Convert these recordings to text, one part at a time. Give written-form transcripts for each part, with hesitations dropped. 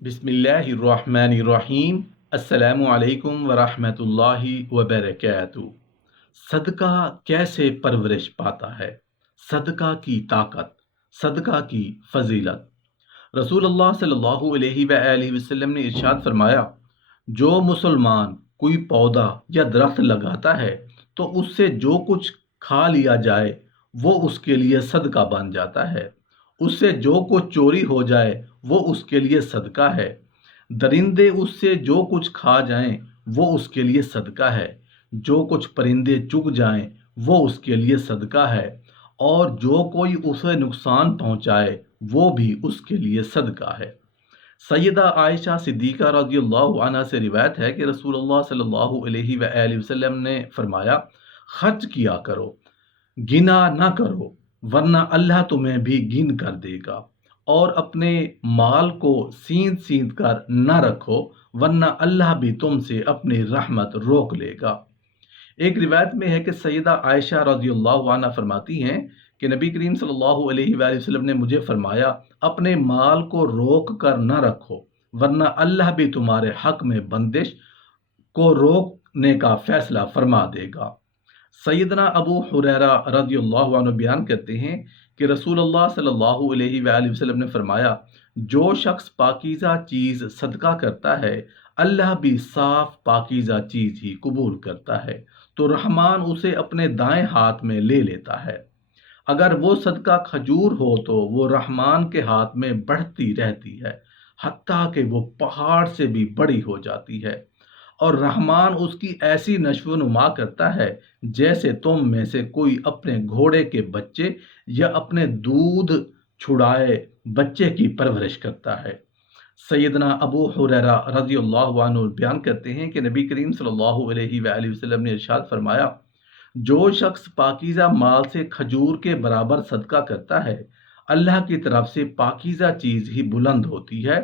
बिस्मिल्लाहिर्रहमानिर्रहीम। अस्सलामु अलैकुम वरहमतुल्लाहि वबरकातुहू। सदका कैसे परवरिश पाता है? सदका की ताकत, सदका की फजीलत। रसूलुल्लाह सल्लल्लाहु अलैहि वआलिहि वसल्लम ने इरशाद फरमाया, जो मुसलमान कोई पौधा या दरख्त लगाता है तो उससे जो कुछ खा लिया जाए वो उसके लिए सदका बन जाता है। उससे जो कुछ चोरी हो जाए वो उसके लिए सदका है। दरिंदे उससे जो कुछ खा जाएं वो उसके लिए सदका है। जो कुछ परिंदे चुग जाएं वो उसके लिए सदका है। और जो कोई उसे नुकसान पहुंचाए वो भी उसके लिए सदका है। सैयदा आयशा सिद्दीक़ा रज़ियल्लाहु अन्हा से रिवायत है कि रसूलुल्लाह सल्लल्लाहु अलैहि वसल्लम ने फरमाया, खर्च किया करो, गिना ना करो, वरना अल्लाह तुम्हें भी गिन कर देगा। और अपने माल को सींध सींध कर न रखो, वरना अल्लाह भी तुमसे अपनी रहमत रोक लेगा। एक रिवायत में है कि सैयदा आयशा रज़ियल्लाहु अन्हा फरमाती हैं कि नबी करीम सल्लल्लाहु अलैहि वसल्लम ने मुझे फरमाया, अपने माल को रोक कर न रखो, वरना अल्लाह भी तुम्हारे हक में बंदिश को रोकने का फैसला फरमा देगा। सैयदना अबू हुरैरा रज़ियल्लाहु अन्हु बयान करते हैं कि रसूलुल्लाह सल्लल्लाहु अलैहि वसल्लम ने फरमाया, जो शख्स पाकीज़ा चीज़ सदका करता है अल्लाह भी साफ पाकीज़ा चीज़ ही कबूल करता है, तो रहमान उसे अपने दाएं हाथ में ले लेता है। अगर वो सदका खजूर हो तो वो रहमान के हाथ में बढ़ती रहती है, हत्ता कि वो पहाड़ से भी बड़ी हो जाती है। और रहमान उसकी ऐसी नशो नुमा करता है जैसे तुम में से कोई अपने घोड़े के बच्चे या अपने दूध छुड़ाए बच्चे की परवरिश करता है। सैयदना अबू हुरैरा रज़ियल्लाहु अन्हु बयान करते हैं कि नबी करीम सल्लल्लाहु अलैहि वसल्लम ने इरशाद फरमाया, जो शख्स पाकीज़ा माल से खजूर के बराबर सदका करता है अल्लाह की तरफ से पाकीज़ा चीज़ ही बुलंद होती है,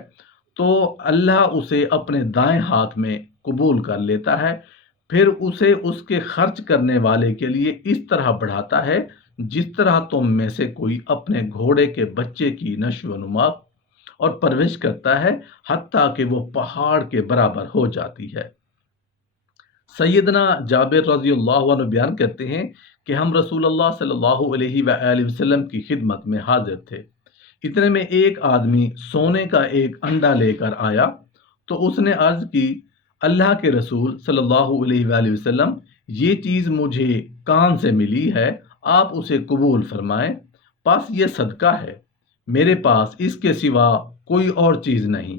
तो अल्लाह उसे अपने दाएं हाथ में कबूल कर लेता है। फिर उसे उसके खर्च करने वाले के लिए इस तरह बढ़ाता है जिस तरह तुम में से कोई अपने घोड़े के बच्चे की नशोनुमा और परवरिश करता है, हत्ता कि वो पहाड़ के बराबर हो जाती है। सैयदना जाबिर रज़ियल्लाहु अन्हु बयान करते हैं कि हम रसूलुल्लाह सल्लल्लाहु अलैहि वसल्लम की खिदमत में हाजिर थे। इतने में एक आदमी सोने का एक अंडा लेकर आया, तो उसने अर्ज की, अल्लाह के रसूल सल्लल्लाहु अलैहि वसल्लम, ये चीज़ मुझे कान से मिली है, आप उसे कबूल फरमाएं। पास ये सदका है, मेरे पास इसके सिवा कोई और चीज़ नहीं।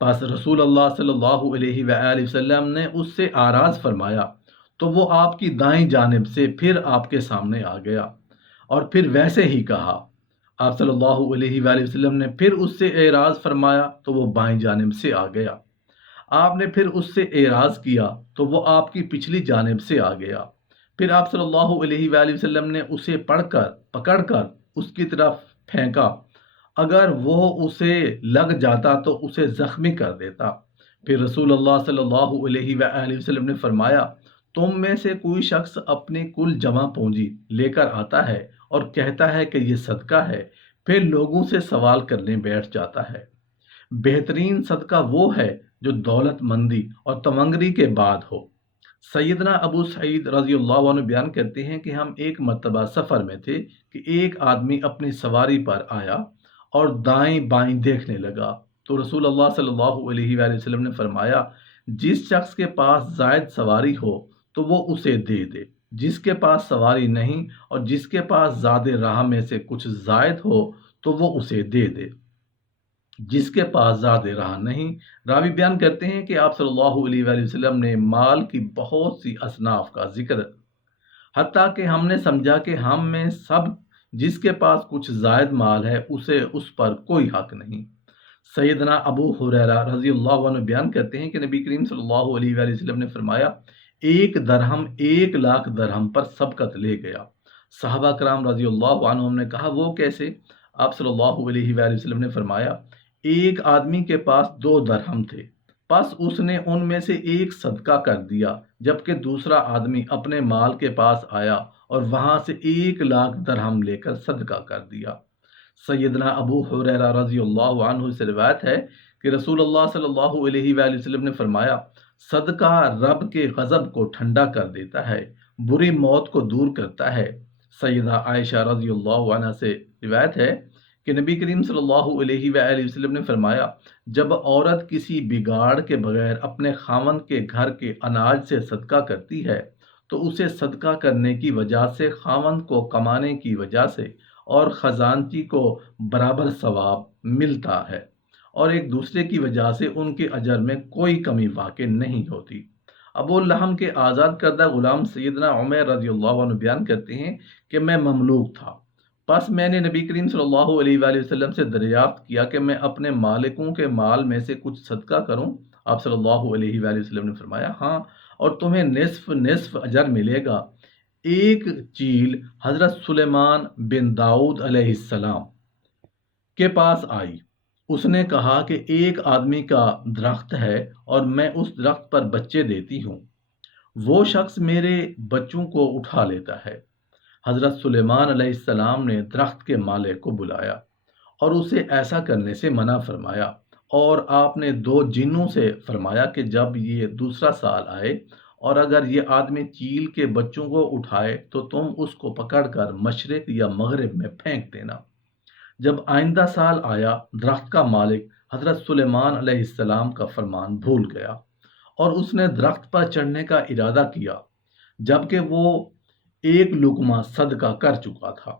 पास रसूल अल्लाह सल्लल्लाहु अलैहि वसल्लम ने उससे आराज फरमाया, तो वो आपकी दाईं जानिब से फिर आपके सामने आ गया और फिर वैसे ही कहा। आप सल्लल्लाहु अलैहि वसल्लम ने फिर उससे एराज फरमाया तो वो बाईं जानिब से आ गया। आपने फिर उससे एराज किया तो वो आपकी पिछली जानिब से आ गया। फिर आप सल्लल्लाहु अलैहि वसल्लम ने उसे पकड़कर उसकी तरफ फेंका। अगर वो उसे लग जाता तो उसे जख्मी कर देता। फिर रसूलुल्लाह सल्लल्लाहु अलैहि वसल्लम ने फरमाया, तुम में से कोई शख्स अपनी कुल जमा पूंजी लेकर आता है और कहता है कि ये सदका है, फिर लोगों से सवाल करने बैठ जाता है। बेहतरीन सदका वो है जो दौलतमंदी और तमंगरी के बाद हो। सैयदना अबू सईद रज़ियल्लाहु अन्हु बयान करते हैं कि हम एक मर्तबा सफ़र में थे कि एक आदमी अपनी सवारी पर आया और दाएं बाएं देखने लगा, तो रसूलुल्लाह सल्लल्लाहु अलैहि वसल्लम ने फरमाया, जिस शख्स के पास जायद सवारी हो तो वो उसे दे दे, जिसके पास सवारी नहीं और जिसके पास ज़ादे राह में से कुछ जायद हो तो वो उसे दे दे, जिसके पास ज़्यादा रहा नहीं। रावी बयान करते हैं कि आप सल्लल्लाहु अलैहि वसल्लम ने माल की बहुत सी असनाफ का जिक्र, हत्ता कि हमने समझा कि हम में सब जिसके पास कुछ जायद माल है उसे उस पर कोई हक नहीं। सैयदना अबू हुरैरा रज़ियल्लाहु अन्हु बयान करते हैं कि नबी करीम सल्लल्लाहु अलैहि वसल्लम ने फरमाया, एक दरहम 1 लाख दरहम पर सबकत ले गया। सहाबा कराम रज़ियल्लाहु अन्हुम ने कहा, वो कैसे? आप सल्लल्लाहु अलैहि वसल्लम ने फरमाया, एक आदमी के पास 2 दरहम थे, बस उसने उनमें से एक सदका कर दिया, जबकि दूसरा आदमी अपने माल के पास आया और वहां से 1 लाख दरहम लेकर सदका कर दिया। सैयदना अबू हुरैरा रज़ियल्लाहु अन्हु से रिवायत है کہ رسول اللہ صلی اللہ علیہ وآلہ وسلم نے فرمایا صدقہ رب کے غضب کو ٹھنڈا کر دیتا ہے، بری موت کو دور کرتا ہے۔ سیدہ عائشہ رضی اللہ عنہ سے روایت ہے کہ نبی کریم صلی اللہ علیہ وآلہ وسلم نے فرمایا جب عورت کسی بگاڑ کے بغیر اپنے خاوند کے گھر کے اناج سے صدقہ کرتی ہے تو اسے صدقہ کرنے کی وجہ سے خاوند کو کمانے کی وجہ سے اور خزانچی کو برابر ثواب ملتا ہے، اور ایک دوسرے کی وجہ سے ان کے اجر میں کوئی کمی واقع نہیں ہوتی۔ ابو لہم کے آزاد کردہ غلام سیدنا عمر رضی اللہ عنہ بیان کرتے ہیں کہ میں مملوک تھا، پس میں نے نبی کریم صلی اللہ علیہ وآلہ وسلم سے دریافت کیا کہ میں اپنے مالکوں کے مال میں سے کچھ صدقہ کروں؟ آپ صلی اللہ علیہ وآلہ وسلم نے فرمایا ہاں، اور تمہیں نصف نصف اجر ملے گا۔ ایک چیل حضرت سلیمان بن داؤد علیہ السلام کے پاس آئی، اس نے کہا کہ ایک آدمی کا درخت ہے اور میں اس درخت پر بچے دیتی ہوں، وہ شخص میرے بچوں کو اٹھا لیتا ہے۔ حضرت سلیمان علیہ السلام نے درخت کے مالک کو بلایا اور اسے ایسا کرنے سے منع فرمایا، اور آپ نے 2 جنوں سے فرمایا کہ جب یہ دوسرا سال آئے اور اگر یہ آدمی چیل کے بچوں کو اٹھائے تو تم اس کو پکڑ کر مشرق یا مغرب میں پھینک دینا۔ جب آئندہ سال آیا، درخت کا مالک حضرت سلیمان علیہ السلام کا فرمان بھول گیا اور اس نے درخت پر چڑھنے کا ارادہ کیا، جبکہ وہ ایک لقمہ صدقہ کر چکا تھا۔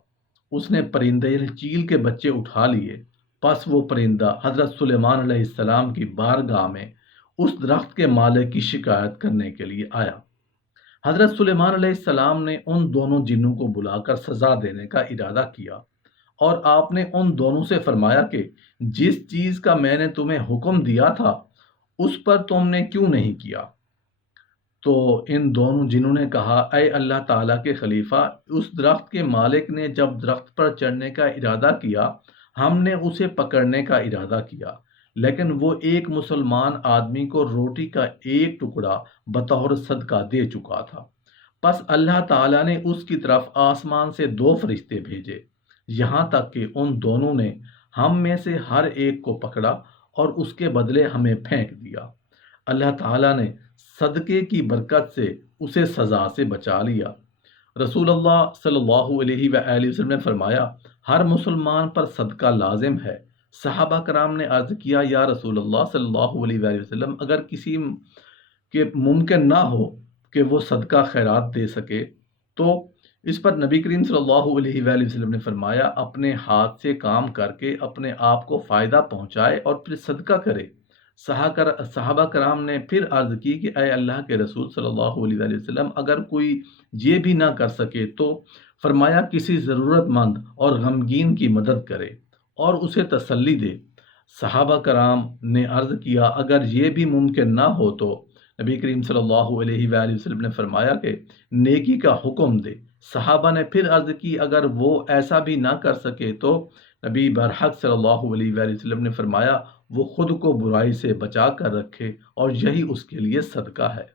اس نے پرندے چیل کے بچے اٹھا لیے، پس وہ پرندہ حضرت سلیمان علیہ السلام کی بارگاہ میں اس درخت کے مالک کی شکایت کرنے کے لیے آیا۔ حضرت سلیمان علیہ السلام نے ان دونوں جنوں کو بلا کر سزا دینے کا ارادہ کیا، اور آپ نے ان دونوں سے فرمایا کہ جس چیز کا میں نے تمہیں حکم دیا تھا اس پر تم نے کیوں نہیں کیا؟ تو ان دونوں جنہوں نے کہا اے اللہ تعالیٰ کے خلیفہ، اس درخت کے مالک نے جب درخت پر چڑھنے کا ارادہ کیا ہم نے اسے پکڑنے کا ارادہ کیا، لیکن وہ ایک مسلمان آدمی کو روٹی کا ایک ٹکڑا بطور صدقہ دے چکا تھا۔ پس اللہ تعالیٰ نے اس کی طرف آسمان سے 2 فرشتے بھیجے، یہاں تک کہ ان دونوں نے ہم میں سے ہر ایک کو پکڑا اور اس کے بدلے ہمیں پھینک دیا۔ اللہ تعالیٰ نے صدقے کی برکت سے اسے سزا سے بچا لیا۔ رسول اللہ صلی اللہ علیہ وآلہ وسلم نے فرمایا ہر مسلمان پر صدقہ لازم ہے۔ صحابہ کرام نے عرض کیا یا رسول اللہ صلی اللہ علیہ وآلہ وسلم، اگر کسی کے ممکن نہ ہو کہ وہ صدقہ خیرات دے سکے تو؟ اس پر نبی کریم صلی اللہ علیہ وآلہ وسلم نے فرمایا اپنے ہاتھ سے کام کر کے اپنے آپ کو فائدہ پہنچائے اور پھر صدقہ کرے۔ صحابہ کرام نے پھر عرض کی کہ اے اللہ کے رسول صلی اللہ علیہ وآلہ وسلم، اگر کوئی یہ بھی نہ کر سکے تو؟ فرمایا کسی ضرورت مند اور غمگین کی مدد کرے اور اسے تسلی دے۔ صحابہ کرام نے عرض کیا اگر یہ بھی ممکن نہ ہو تو؟ نبی کریم صلی اللہ علیہ وآلہ وسلم نے فرمایا کہ نیکی کا حکم دے۔ صحابہ نے پھر عرض کی اگر وہ ایسا بھی نہ کر سکے تو؟ نبی برحق صلی اللہ علیہ وآلہ وسلم نے فرمایا وہ خود کو برائی سے بچا کر رکھے اور یہی اس کے لیے صدقہ ہے۔